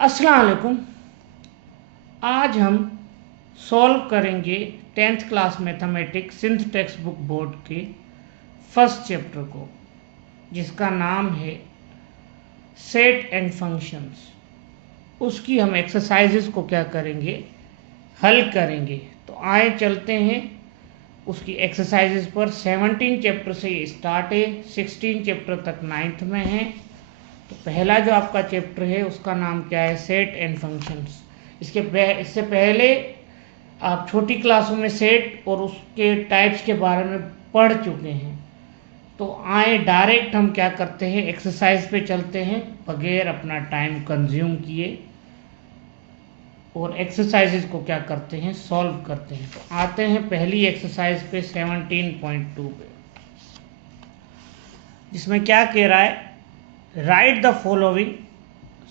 अस्सलाम वालेकुम। आज हम सॉल्व करेंगे 10th class mathematics synth text book board के फर्स्ट चैप्टर को, जिसका नाम है सेट एंड फंक्शंस। उसकी हम एक्सरसाइजेस को क्या करेंगे, हल करेंगे। तो आए चलते हैं उसकी एक्सरसाइजेस पर। 17 चैप्टर से ये स्टार्ट है, 16 चैप्टर तक 9th में है। तो पहला जो आपका चैप्टर है उसका नाम क्या है, सेट एंड फंक्शंस। इससे पहले आप छोटी क्लासों में सेट और उसके टाइप्स के बारे में पढ़ चुके हैं। तो आए डायरेक्ट हम क्या करते हैं, एक्सरसाइज पे चलते हैं बगैर अपना टाइम कंज्यूम किए, और एक्सरसाइजेज को क्या करते हैं, सॉल्व करते हैं। तो आते हैं पहली एक्सरसाइज पे 17.2 पे, जिसमें क्या कह रहा है, right the following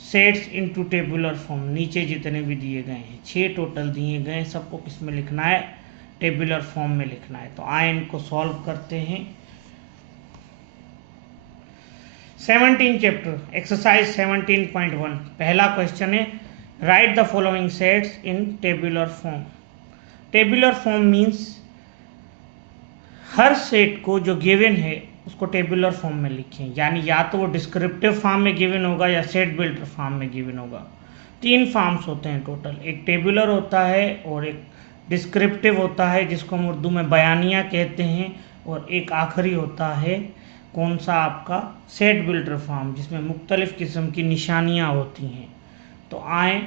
sets into tabular form. नीचे जितने भी दिए गए हैं, 6 टोटल दिए गए हैं, सबको किस में लिखना है, टेबुलर फॉर्म में लिखना है। तो आए इनको सॉल्व करते हैं। 17 चैप्टर एक्सरसाइज 17.1 पहला क्वेश्चन है, right the following sets in tabular form. Tabular form means her set को जो गिवन है उसको टेबुलर फॉर्म में लिखें, यानी या तो वो डिस्क्रिप्टिव फॉर्म में गिवन होगा या सेट बिल्डर फॉर्म में गिवन होगा। 3 फॉर्म्स होते हैं टोटल, एक टेबुलर होता है और एक डिस्क्रिप्टिव होता है जिसको हम उर्दू में बयानिया कहते हैं, और एक आखिरी होता है कौन सा, आपका सेट बिल्डर फॉर्म, जिसमें मुख्तलिफ किस्म की निशानियाँ होती हैं। तो आए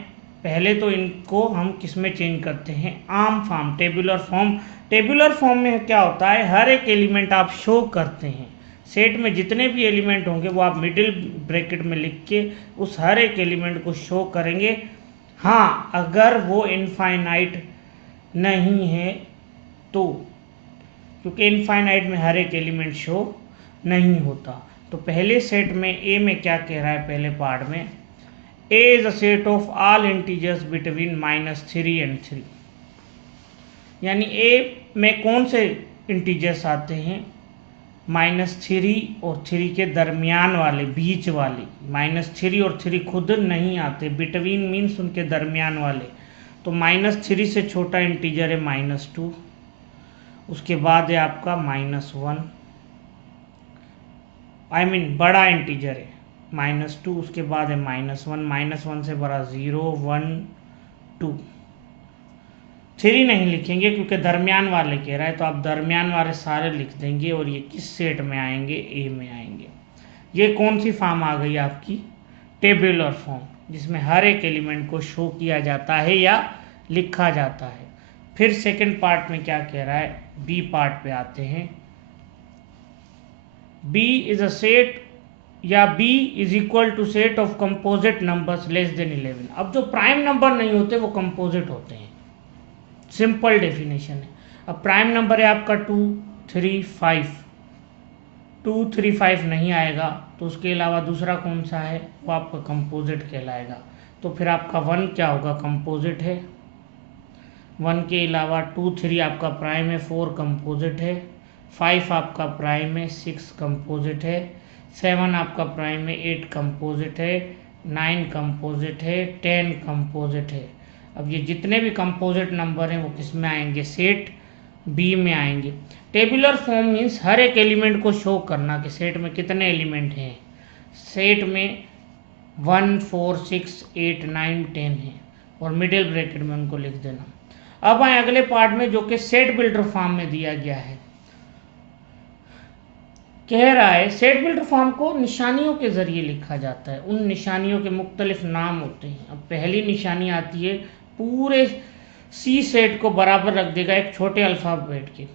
पहले तो इनको हम किस में चेंज करते हैं, आम form, tabular form. Tabular form में क्या होता है, हर एक एलिमेंट आप शो करते हैं। सेट में जितने भी एलिमेंट होंगे वो आप मिडिल ब्रैकेट में लिख के उस हर एक एलिमेंट को शो करेंगे। हाँ, अगर वो इनफाइनाइट नहीं है तो, क्योंकि इनफाइनाइट में हर एक एलिमेंट शो नहीं होता। तो पहले सेट में ए में क्या कह रहा है, पहले पार्ट में, A is a set of all integers between -3 and 3। यानी A में कौन से इंटीजर्स आते हैं, -3 और 3 के दरमियान वाले, बीच वाले। -3 और 3 खुद नहीं आते, बिटवीन मीन्स उनके दरमियान वाले। तो -3 से छोटा इंटीजर है -2, उसके बाद है आपका -1, आई मीन बड़ा इंटीजर है -2, उसके बाद है -1, -1 से बड़ा 0, 1, 2। 3 नहीं लिखेंगे क्योंकि दरमियान वाले कह रहा है, तो आप दरमियान वाले सारे लिख देंगे और ये किस सेट में आएंगे, ए में आएंगे। ये कौन सी फॉर्म आ गई आपकी, टेबुलर फॉर्म, जिसमें हर एक एलिमेंट को शो किया जाता है या लिखा जाता है। फिर सेकंड पार्ट में क्या कह रहा है, बी पार्ट पे आते हैं। बी इज अ सेट या B is equal to set of composite numbers less than 11। अब जो प्राइम नंबर नहीं होते वो कंपोजिट होते हैं, सिंपल डेफिनेशन है। अब प्राइम नंबर है आपका 2, 3, 5, 2, 3, 5 नहीं आएगा, तो उसके अलावा दूसरा कौन सा है, वो आपका कंपोजिट कहलाएगा। तो फिर आपका 1 क्या होगा, कंपोजिट है। 1 के अलावा 2, 3 आपका प्राइम है, 4 कंपोजिट है, 5 आपका प्राइम है, 6 कंपोजिट है, 7 आपका प्राइम है, 8 कंपोजिट है, 9 कंपोजिट है, 10 कंपोजिट है। अब ये जितने भी कंपोजिट नंबर हैं वो किस में आएंगे, सेट बी में आएंगे। टेबुलर फॉर्म मीन्स हर एक एलिमेंट को शो करना कि सेट में कितने एलिमेंट हैं। सेट में 1, 4, 6, 8, 9, 10 है, और मिडिल ब्रैकेट में उनको लिख देना। अब आए अगले पार्ट में, जो कि सेट बिल्डर फॉर्म में दिया गया है। कह रहा है सेट बिल्डर फॉर्म को निशानियों के जरिए लिखा जाता है, उन निशानियों के मुख्तलिफ नाम होते हैं। अब पहली निशानी आती है, पूरे सी सेट को बराबर रख देगा एक छोटे अल्फ़ाबेट के,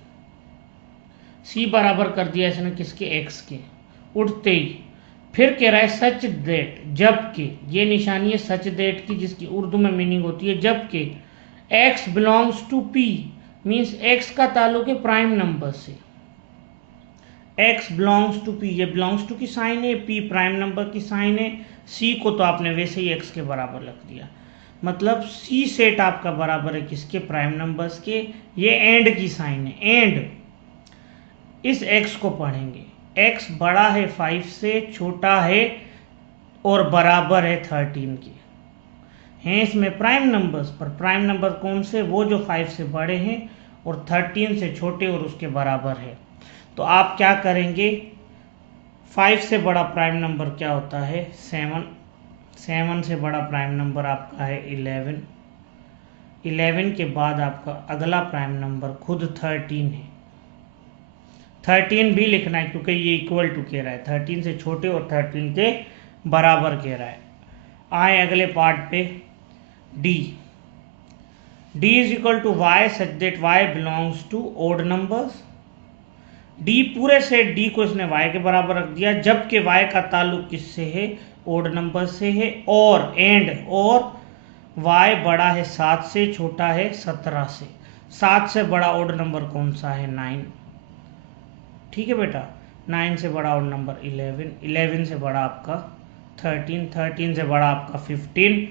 सी बराबर कर दिया इसने किसके, एक्स के, उठते ही। फिर कह रहा है सच दैट, जबकि, ये निशानी है सच दैट की, जिसकी उर्दू में मीनिंग होती है जबकि x belongs to P, means x का ताल्लुक है प्राइम नंबर से। एक्स बिलोंग्स टू पी, ये बिलोंग्स टू की साइन है, पी प्राइम नंबर की साइन है, सी को तो आपने वैसे ही एक्स के बराबर रख दिया। मतलब सी सेट आपका बराबर है किसके, प्राइम नंबर्स के। ये एंड की साइन है, एंड इस एक्स को पढ़ेंगे, एक्स बड़ा है 5 से, छोटा है और बराबर है 13 के। हैं इसमें प्राइम नंबर्स, पर प्राइम नंबर कौन से? वो जो 5 से बड़े हैं और 13 से छोटे और उसके बराबर है। तो आप क्या करेंगे, 5 से बड़ा प्राइम नंबर क्या होता है? 7। 7 से बड़ा प्राइम नंबर आपका है 11। 11 के बाद आपका अगला प्राइम नंबर खुद 13 है। 13 भी लिखना है क्योंकि ये इक्वल टू कह रहा है, 13 से छोटे और 13 के बराबर कह रहा है। आए अगले पार्ट पे, D. D is equal to y such that y belongs to odd numbers. D पूरे सेट डी को इसने वाई के बराबर रख दिया, जबकि वाई का ताल्लुक किससे है? ओड नंबर से है। और वाई बड़ा है 7 से, छोटा है 17 से। 7 से बड़ा ओड नंबर कौन सा है? 9। ठीक है बेटा, 9 से बड़ा ओड नंबर 11। 11 से बड़ा आपका 13। 13 से बड़ा आपका 15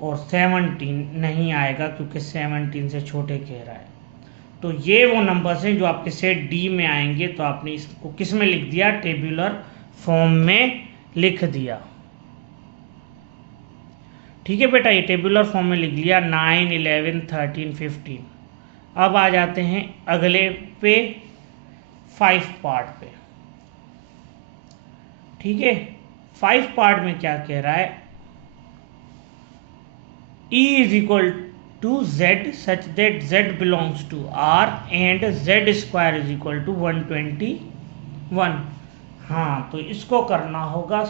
और 17 नहीं आएगा क्योंकि 17 से छोटे कह रहा है। तो ये वो नंबर्स हैं जो आपके सेट डी में आएंगे। तो आपने इसको किस में लिख दिया? टेबुलर फॉर्म में लिख दिया। ठीक है बेटा, ये टेबुलर फॉर्म में लिख लिया 9, 11, 13, 15। अब आ जाते हैं अगले पे, 5 पार्ट पे। ठीक है, 5 पार्ट में क्या कह रहा है? E is equal to Z such that Z belongs to R and Z square is equal to 121। हाँ, तो इसको करना होगा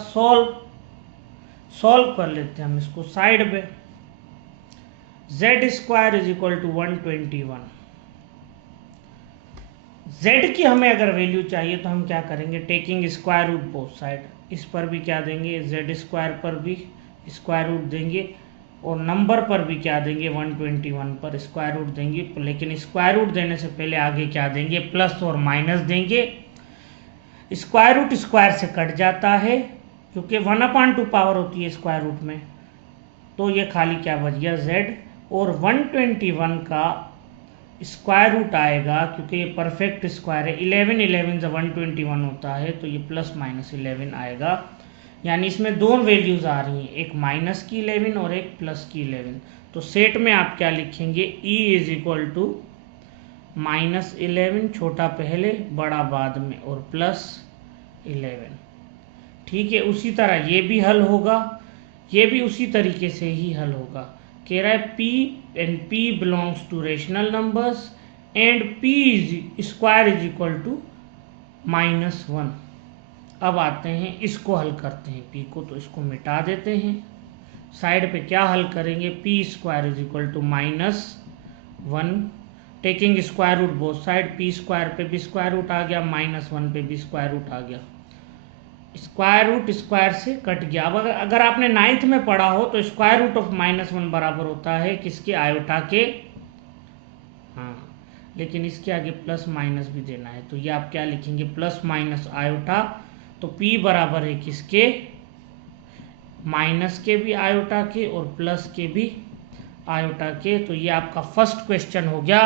सॉल्व कर लेते हैं हम इसको साइड पे। Z square is equal to 121। Z की हमें अगर वैल्यू चाहिए तो हम क्या करेंगे? Taking square root both side. इस पर भी क्या देंगे? Z स्क्वायर पर भी स्क्वायर रूट देंगे और नंबर पर भी क्या देंगे? 121 पर स्क्वायर रूट देंगे। लेकिन स्क्वायर रूट देने से पहले आगे क्या देंगे? प्लस और माइनस देंगे। स्क्वायर रूट स्क्वायर से कट जाता है क्योंकि 1/2 पावर होती है स्क्वायर रूट में। तो ये खाली क्या बच गया? Z। और 121 का स्क्वायर रूट आएगा क्योंकि ये परफेक्ट स्क्वायर है। 11 11 से 121 होता है, तो ये प्लस माइनस 11 आएगा। यानी इसमें दो वैल्यूज आ रही हैं, एक माइनस की 11 और एक प्लस की 11। तो सेट में आप क्या लिखेंगे? E इज इक्वल टू -11, छोटा पहले बड़ा बाद में, और प्लस 11। ठीक है, उसी तरह ये भी हल होगा, ये भी उसी तरीके से ही हल होगा। कह रहा है P and P belongs to rational numbers and P is square is equal to -1। अब आते हैं इसको हल करते हैं, P को तो इसको मिटा देते हैं। साइड पे क्या हल करेंगे? P square is equal to -1, taking square root both side. P square पे भी स्क्वायर रूट आ गया, -1 पे भी स्क्वायर रूट आ गया। स्क्वायर रूट स्क्वायर से कट गया। अब अगर आपने 9th में पढ़ा हो तो स्क्वायर रूट ऑफ -1 बराबर होता है किसके? आयोटा के। हाँ, लेकिन इसके आगे प्लस माइनस भी देना है, तो ये आप क्या लिखेंगे? Plus minus iota. तो P बराबर है किसके? माइनस के भी आयोटा के और प्लस के भी आयोटा के। तो ये आपका फर्स्ट क्वेश्चन हो गया।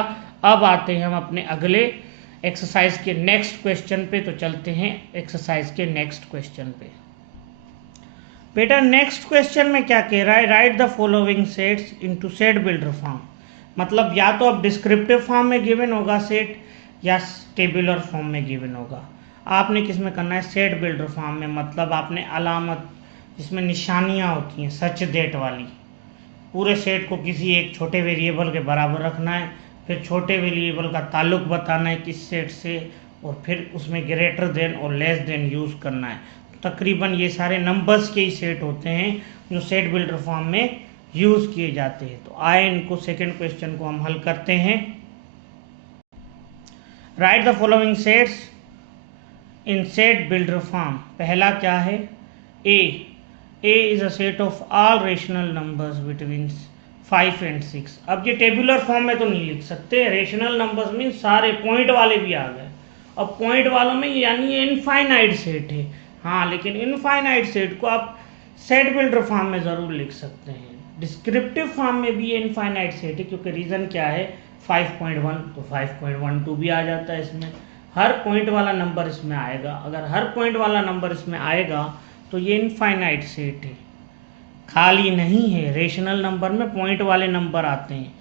अब आते हैं हम अपने अगले एक्सरसाइज के नेक्स्ट क्वेश्चन पे। तो चलते हैं एक्सरसाइज के नेक्स्ट क्वेश्चन पे। बेटा नेक्स्ट क्वेश्चन में क्या कह रहा है? Right the following sets into set builder form. मतलब या तो अब डिस्क्रिप्टिव फॉर्म में गिवन होगा सेट या टेबुलर फॉर्म में गिवन होगा। आपने किस में करना है? सेट बिल्डर फॉर्म में। मतलब आपने अलामत, जिसमें निशानियाँ होती हैं सच डेट वाली, पूरे सेट को किसी एक छोटे वेरिएबल के बराबर रखना है, फिर छोटे वेरिएबल का ताल्लुक बताना है किस सेट से, और फिर उसमें ग्रेटर देन और लेस देन यूज़ करना है। तकरीबन ये सारे नंबर्स के ही सेट होते हैं जो सेट बिल्डर फॉर्म में यूज़ किए जाते हैं। तो आए इनको सेकंड क्वेश्चन को हम हल करते हैं। Right the following sets in set builder form. पहला क्या है? A is a set of all rational numbers between 5 and 6। अब ये टेबुलर फॉर्म में तो नहीं लिख सकते, रेशनल नंबर्स में सारे पॉइंट वाले भी आ गए। अब पॉइंट वालों में यानी ये इनफाइनाइट सेट है। हाँ, लेकिन इनफाइनाइट सेट को आप सेट बिल्डर फॉर्म में ज़रूर लिख सकते हैं। डिस्क्रिप्टिव फॉर्म में भी ये इनफाइनाइट सेट है क्योंकि रीज़न क्या है? 5.1, तो 5.12 भी आ जाता है इसमें। हर पॉइंट वाला नंबर इसमें आएगा। अगर हर पॉइंट वाला नंबर इसमें आएगा तो ये इनफाइनाइट सेट है। खाली नहीं है। रेशनल नंबर में पॉइंट वाले नंबर आते हैं।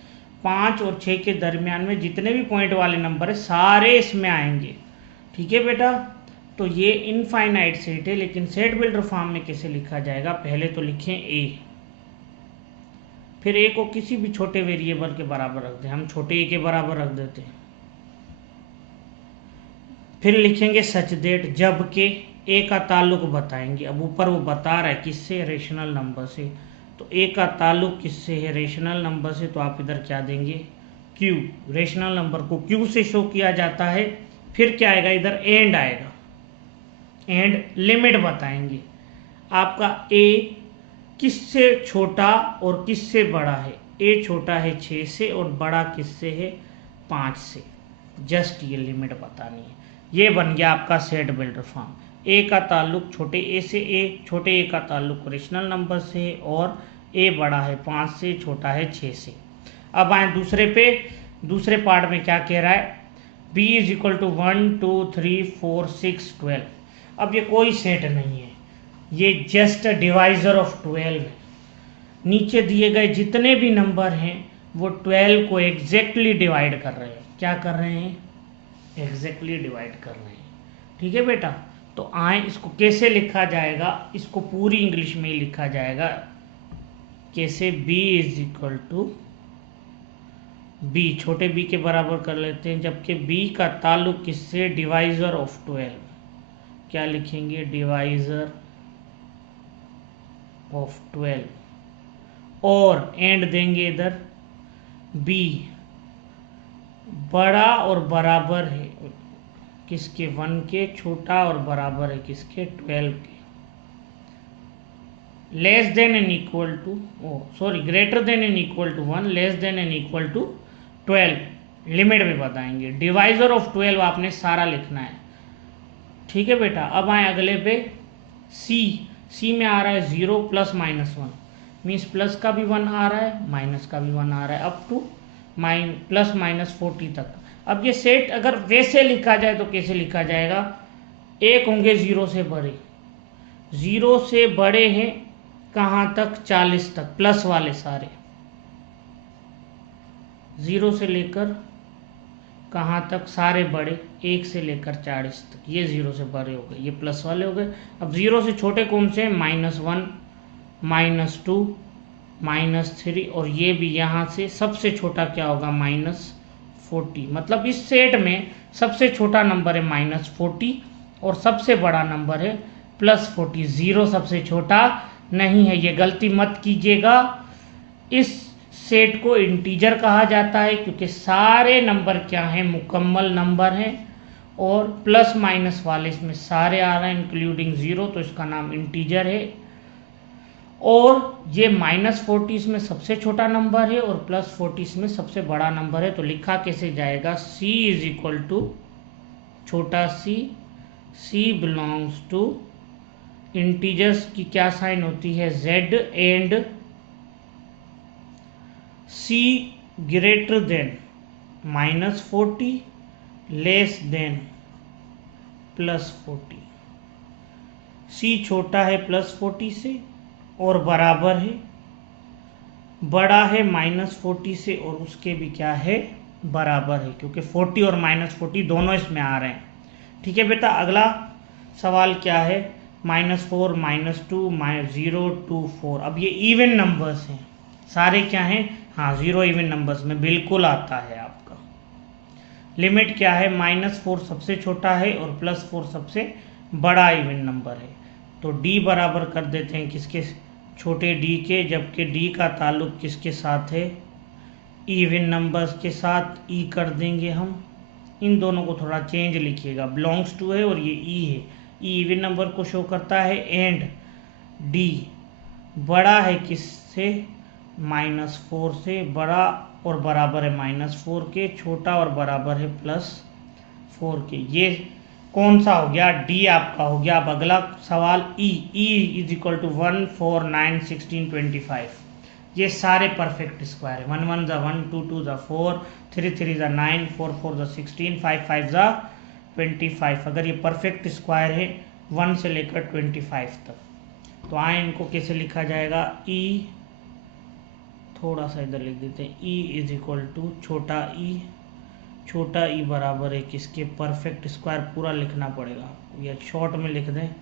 5 और 6 के दरमियान में जितने भी पॉइंट वाले नंबर है सारे इसमें आएंगे। ठीक है बेटा, तो ये इनफाइनाइट सेट है, लेकिन सेट बिल्डर फॉर्म में कैसे लिखा जाएगा? पहले तो लिखें ए, फिर ए को किसी भी छोटे वेरिएबल के बराबर रख दें। हम छोटे ए के बराबर रख देते हैं। फिर लिखेंगे सच देट, जब के ए का ताल्लुक बताएंगे। अब ऊपर वो बता रहा है किससे? रेशनल नंबर से। तो ए का ताल्लुक किससे है? रेशनल नंबर से। तो आप इधर क्या देंगे? क्यू। रेशनल नंबर को क्यू से शो किया जाता है। फिर क्या आएगा? इधर एंड आएगा, एंड लिमिट बताएंगे। आपका ए किससे छोटा और किससे बड़ा है? ए छोटा है 6 से और बड़ा किससे है? 5 से। जस्ट ये लिमिट बतानी है। ये बन गया आपका सेट बिल्डर फॉर्म। ए का ताल्लुक छोटे ए से, छोटे ए का ताल्लुक रेशनल नंबर से, और ए बड़ा है 5 से, छोटा है 6 से। अब आए दूसरे पे। दूसरे पार्ट में क्या कह रहा है? b is equal to 1 2 3 4 6 12। अब ये कोई सेट नहीं है, ये जस्ट डिवाइजर ऑफ 12 है। नीचे दिए गए जितने भी नंबर हैं वो 12 को एग्जैक्टली डिवाइड कर रहे हैं। क्या कर रहे हैं? एग्जैक्टली डिवाइड कर रहे हैं। ठीक है बेटा, तो आए इसको कैसे लिखा जाएगा? इसको पूरी इंग्लिश में ही लिखा जाएगा। कैसे? b is equal to b, छोटे b के बराबर कर लेते हैं, जबकि b का ताल्लुक किससे? Divisor of 12। क्या लिखेंगे? डिवाइजर ऑफ 12, और एंड देंगे इधर b बड़ा और बराबर है किसके? 1 के। छोटा और बराबर है किसके? 12 के। Less than and equal to, greater than and equal to 1, less than and equal to 12। Limit में बताएंगे। डिवाइजर ऑफ 12 आपने सारा लिखना है। ठीक है बेटा, अब आए अगले पे। सी में आ रहा है 0 प्लस माइनस 1, मीन्स प्लस का भी 1 आ रहा है, माइनस का भी 1 आ रहा है, अप टू प्लस माइनस 40 तक। अब ये सेट अगर वैसे लिखा जाए तो कैसे लिखा जाएगा? एक होंगे 0 से बड़े। 0 से बड़े हैं कहाँ तक? 40 तक, प्लस वाले सारे। 0 से लेकर कहाँ तक? सारे बड़े, 1 से लेकर 40 तक। ये 0 से बड़े हो गए, ये प्लस वाले हो गए। अब 0 से छोटे कौन से? -1, -2, -3, और ये भी यहाँ से सबसे छोटा क्या होगा? -40। मतलब इस सेट में सबसे छोटा नंबर है -40 और सबसे बड़ा नंबर है +40। 0 सबसे छोटा नहीं है, ये गलती मत कीजिएगा। इस सेट को इंटीजर कहा जाता है क्योंकि सारे नंबर क्या हैं? मुकम्मल नंबर हैं, और प्लस माइनस वाले इसमें सारे आ रहे हैं इंक्लूडिंग 0, तो इसका नाम इंटीजर है। और ये -40 इसमें सबसे छोटा नंबर है और +40 इसमें सबसे बड़ा नंबर है। तो लिखा कैसे जाएगा? c इज इक्वल टू छोटा c बिलोंग्स टू इंटीजर्स की क्या साइन होती है? z, and c greater than -40 less than +40। c छोटा है +40 से और बराबर है, बड़ा है -40 से और उसके भी क्या है? बराबर है, क्योंकि 40 और -40 दोनों इसमें आ रहे हैं। ठीक है बेटा, अगला सवाल क्या है? -4, -2, -0, 2, 4। अब ये इवन नंबर्स हैं सारे। क्या हैं? हाँ, 0 इवन नंबर्स में बिल्कुल आता है आपका। लिमिट क्या है? -4 सबसे छोटा है और +4 सबसे बड़ा इवन नंबर है। तो d बराबर कर देते हैं किसके? छोटे d के, जबकि d का ताल्लुक किसके साथ है? इवन नंबर्स के साथ। e कर देंगे हम। इन दोनों को थोड़ा चेंज लिखिएगा, बिलोंग्स टू है और ये e है। e इवन नंबर को शो करता है, एंड d बड़ा है किससे? -4 से, बड़ा और बराबर है -4 के, छोटा और बराबर है +4 के। ये कौन सा हो गया? डी आपका हो गया। अब अगला सवाल ई इज इक्वल टू 1 4 9 16 25। ये सारे परफेक्ट स्क्वायर है। 1 1 1, 2 2 4, 3 3 9, 4 4 16, 5 5 25। अगर ये परफेक्ट स्क्वायर है 1 से लेकर 25 तक, तो आए इनको कैसे लिखा जाएगा, ई, थोड़ा सा इधर लिख देते हैं, ई इज इक्वल टू छोटा ई बराबर है किसके, परफेक्ट स्क्वायर पूरा लिखना पड़ेगा, या शॉर्ट में लिख दें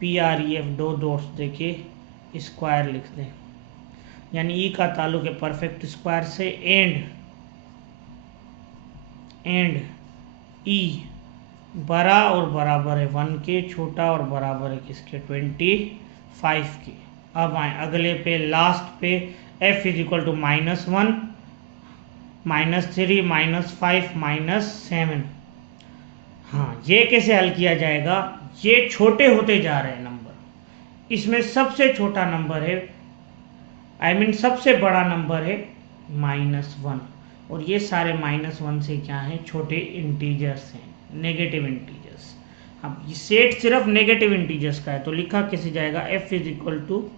PREF, दो डॉट्स देके स्क्वायर लिख दें, यानी ई का ताल्लुक है परफेक्ट स्क्वायर से, एंड ई बड़ा और बराबर है 1 के, छोटा और बराबर है किसके, 25 के। अब आए अगले पे, लास्ट पे, f इज इक्वल टू -1, -3, -5, -7। हाँ, ये कैसे हल किया जाएगा, ये छोटे होते जा रहे हैं नंबर, इसमें सबसे छोटा नंबर है, सबसे बड़ा नंबर है -1, और ये सारे -1 से क्या हैं, छोटे इंटीजर्स हैं, नेगेटिव इंटीजर्स। अब ये सेट सिर्फ नेगेटिव इंटीजर्स का है, तो लिखा कैसे जाएगा, f इज इक्वल टू,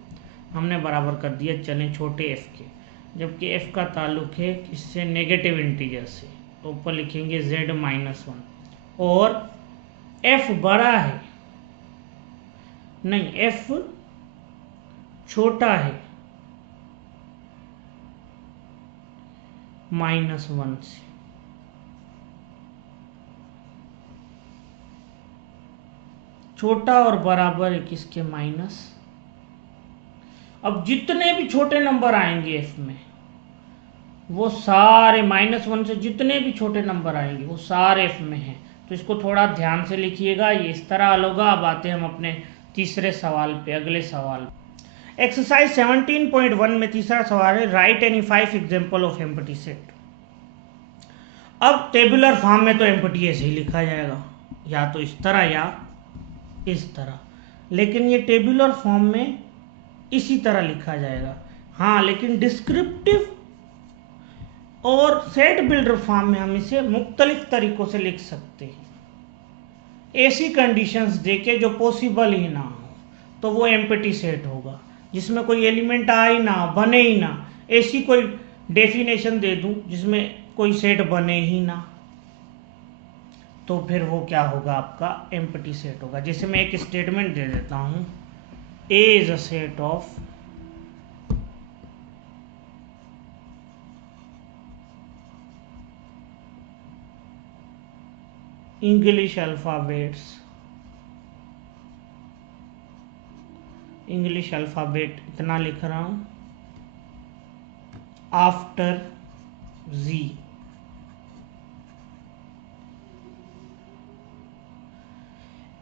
हमने बराबर कर दिया चलें छोटे f के, जबकि f का ताल्लुक है किससे, नेगेटिव इंटीजर से, तो ऊपर लिखेंगे z-1, और f बड़ा है, नहीं f छोटा है -1 से, छोटा और बराबर है किसके, माइनस। अब जितने भी छोटे नंबर आएंगे f में, वो सारे -1 से जितने भी छोटे नंबर आएंगे वो सारे f में हैं, तो इसको थोड़ा ध्यान से लिखिएगा, ये इस तरह हल होगा। अब आते हैं हम अपने तीसरे सवाल पे, अगले सवाल। एक्सरसाइज 17.1 में तीसरा सवाल है, right any 5 example of empty set. अब टेबुलर फॉर्म में तो एम्प्टी ऐसे ही लिखा जाएगा, या तो इस तरह या इस तरह, लेकिन ये टेबुलर फॉर्म में इसी तरह लिखा जाएगा। हाँ, लेकिन डिस्क्रिप्टिव और सेट बिल्डर फॉर्म में हम इसे मुख्तलिफ तरीकों से लिख सकते हैं। ऐसी कंडीशंस देके जो पॉसिबल ही ना हो, तो वो एम्प्टी सेट होगा, जिसमें कोई एलिमेंट आ ही ना, बने ही ना। ऐसी कोई डेफिनेशन दे दूं जिसमें कोई सेट बने ही ना, तो फिर वो क्या होगा, आपका एम्प्टी सेट होगा। जैसे मैं एक स्टेटमेंट दे देता हूं, A is a set of English alphabet, इतना लिख रहा हूं, आफ्टर Z।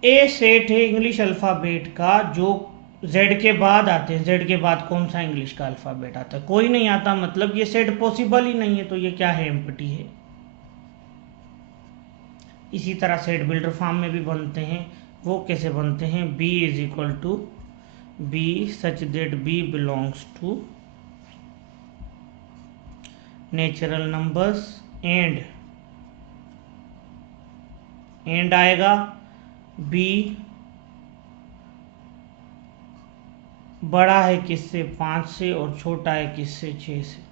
ए सेट है इंग्लिश अल्फ़ाबेट का जो Z के बाद आते हैं। Z के बाद कौन सा इंग्लिश का अल्फ़ाबेट आता है, कोई नहीं आता, मतलब ये सेट पॉसिबल ही नहीं है, तो ये क्या है, एम्प्टी है। इसी तरह सेट बिल्डर फॉर्म में भी बनते हैं। वो कैसे बनते हैं, B is equal to B such that B belongs to natural numbers, and आएगा B बड़ा है किससे, 5 से, और छोटा है किससे, 6 से।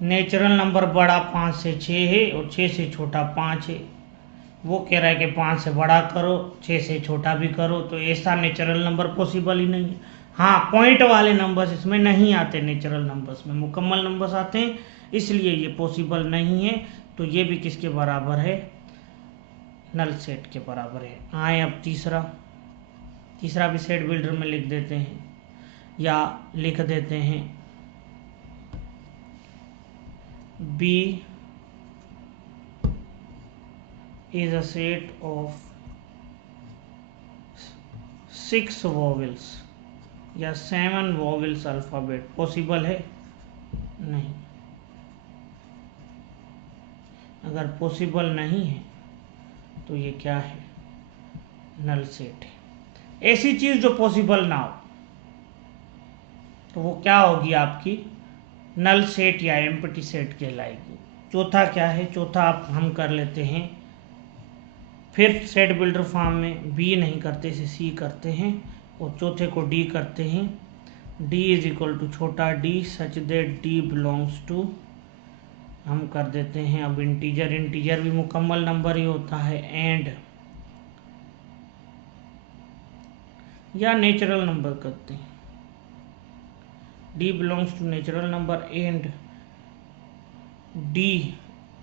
नेचुरल नंबर बड़ा 5 से 6 है और 6 से छोटा 5 है। वो कह रहा है कि 5 से बड़ा करो, 6 से छोटा भी करो, तो ऐसा नेचुरल नंबर पॉसिबल ही नहीं है। हाँ, पॉइंट वाले नंबर्स इसमें नहीं आते, नेचुरल नंबर्स में मुकम्मल नंबर्स आते हैं, इसलिए ये पॉसिबल नहीं है। तो ये भी किसके बराबर है, नल सेट के बराबर है। आए अब तीसरा भी सेट बिल्डर में लिख देते हैं, या लिख देते हैं B is a set of 6 vowels या 7 vowels अल्फ़ाबेट। पॉसिबल है नहीं, अगर पॉसिबल नहीं है तो ये क्या है, नल सेट है। ऐसी चीज़ जो पॉसिबल ना हो तो वो क्या होगी, आपकी नल सेट या एम्प्टी सेट कहलाएगी। चौथा क्या है, चौथा आप हम कर लेते हैं, फिर सेट बिल्डर फॉर्म में B नहीं करते, इसे C करते हैं, और चौथे को D करते हैं। D इज इक्वल टू छोटा d such that D belongs to, हम कर देते हैं अब इंटीजर भी मुकम्मल नंबर ही होता है, एंड या नेचुरल नंबर करते हैं। d belongs to natural number and d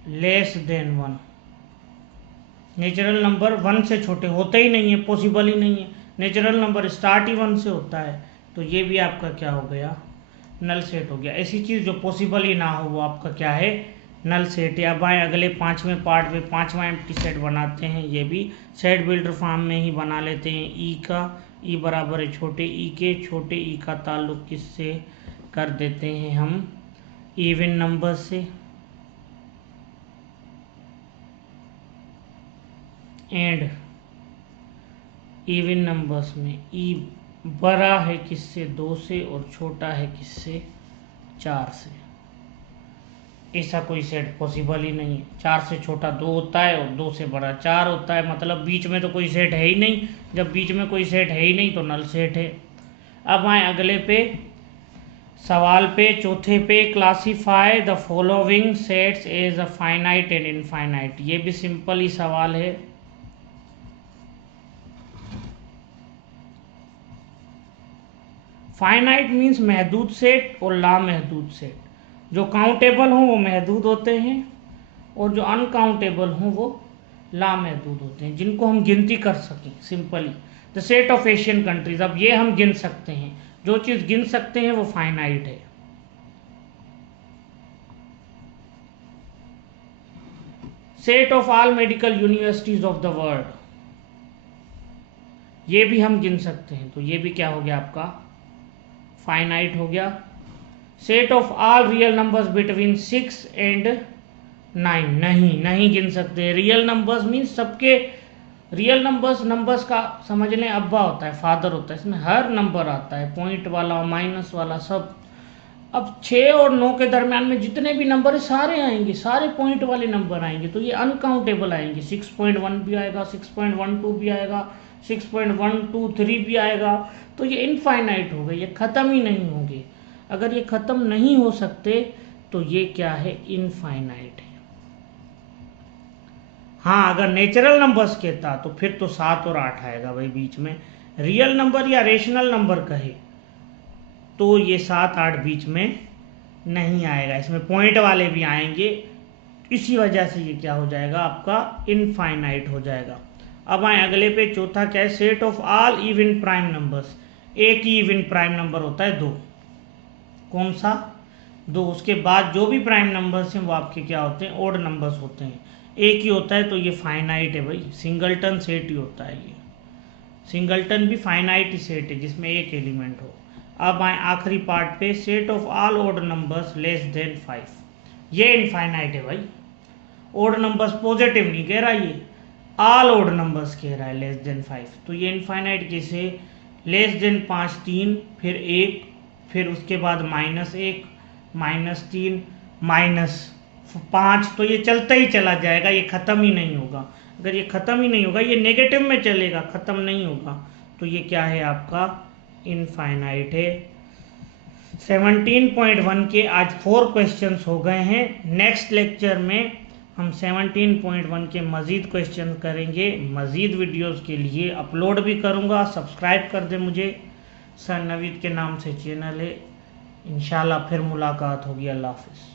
less than 1। Natural number 1 से छोटे होते ही नहीं है, पॉसिबल ही नहीं है। नेचुरल नंबर स्टार्ट ही 1 से होता है, तो ये भी आपका क्या हो गया, नल सेट हो गया। ऐसी चीज़ जो पॉसिबल ही ना हो वो आपका क्या है, नल सेट। या अब आए अगले 5वें पार्ट में, 5वां एम्प्टी सेट बनाते हैं। ये भी सेट बिल्डर फॉर्म में ही बना लेते हैं। ई का, ई बराबर है छोटे ई के, छोटे ई का ताल्लुक किससे कर देते हैं हम, इवन नंबर से। एंड इवन नंबर्स में ई बड़ा है किससे, 2 से, और छोटा है किससे, 4 से। ऐसा कोई सेट पॉसिबल ही नहीं है। 4 से छोटा 2 होता है और 2 से बड़ा 4 होता है, मतलब बीच में तो कोई सेट है ही नहीं। जब बीच में कोई सेट है ही नहीं तो नल सेट है। अब आए अगले पे, सवाल पे, चौथे पे, classify the following sets as a finite and infinite. ये भी सिंपल ही सवाल है। फाइनाइट मीन्स महदूद सेट और लामहदूद सेट। जो काउंटेबल हों वो महदूद होते हैं, और जो अनकाउंटेबल हों वो लामहदूद होते हैं, जिनको हम गिनती कर सकें। Simply the set of Asian countries, अब ये हम गिन सकते हैं। जो चीज़ गिन सकते हैं वो फाइनाइट है। Set of all medical universities of the world, ये भी हम गिन सकते हैं, तो ये भी क्या हो गया आपका, फाइनाइट हो गया। Set of all real numbers between 6 and 9, नहीं गिन सकते। रियल नंबर्स मीन्स सबके रियल नंबर्स का समझ लें, अब्बा होता है, फादर होता है, इसमें हर नंबर आता है, पॉइंट वाला, माइनस वाला, सब। अब 6 और 9 के दरमियान में जितने भी नंबर है सारे आएंगे, सारे पॉइंट वाले नंबर आएंगे, तो ये अनकाउंटेबल आएंगे। 6.1 भी आएगा, 6.12 भी आएगा, 6.123 भी आएगा, तो ये इनफाइनाइट हो गए, ये ख़त्म ही नहीं होंगे। अगर ये ख़त्म नहीं हो सकते तो ये क्या है, इनफाइनाइट है। हाँ, अगर नेचुरल नंबर्स कहता तो फिर तो 7 और 8 आएगा भाई बीच में। रियल नंबर या रेशनल नंबर कहे तो ये 7 8 बीच में नहीं आएगा, इसमें पॉइंट वाले भी आएंगे। इसी वजह से ये क्या हो जाएगा, आपका इनफाइनाइट हो जाएगा। अब आए अगले पे, चौथा क्या है, set of all even prime numbers. एक ही इवन प्राइम नंबर होता है, 2। कौन सा, 2। उसके बाद जो भी प्राइम नंबर्स हैं वो आपके क्या होते हैं, ओड नंबर्स होते हैं। एक ही होता है तो ये फाइनाइट है भाई, सिंगलटन सेट ही होता है ये। सिंगलटन भी फाइनाइट ही सेट है जिसमें एक एलिमेंट हो। अब आए आखिरी पार्ट पे, set of all odd numbers less than 5। ये इनफाइनाइट है भाई। ओड नंबर्स पॉजिटिव नहीं कह रहा, ये ऑल ओड नंबर्स कह रहा है, लेस देन 5। तो ये इनफाइनाइट कैसे, लेस देन 5 3, फिर 1, फिर उसके बाद -1, -3, -5, तो ये चलता ही चला जाएगा, ये ख़त्म ही नहीं होगा। अगर ये ख़त्म ही नहीं होगा, ये नेगेटिव में चलेगा, ख़त्म नहीं होगा, तो ये क्या है आपका, इनफाइनाइट है। 17.1 के आज 4 क्वेश्चंस हो गए हैं। नेक्स्ट लेक्चर में हम 17.1 के मज़ीद क्वेश्चन करेंगे। मज़ीद वीडियोस के लिए अपलोड भी करूँगा, सब्सक्राइब कर दें मुझे, सर नवीद के नाम से चैनल है। इंशाल्लाह फिर मुलाकात होगी। अल्लाह हाफ़िज़।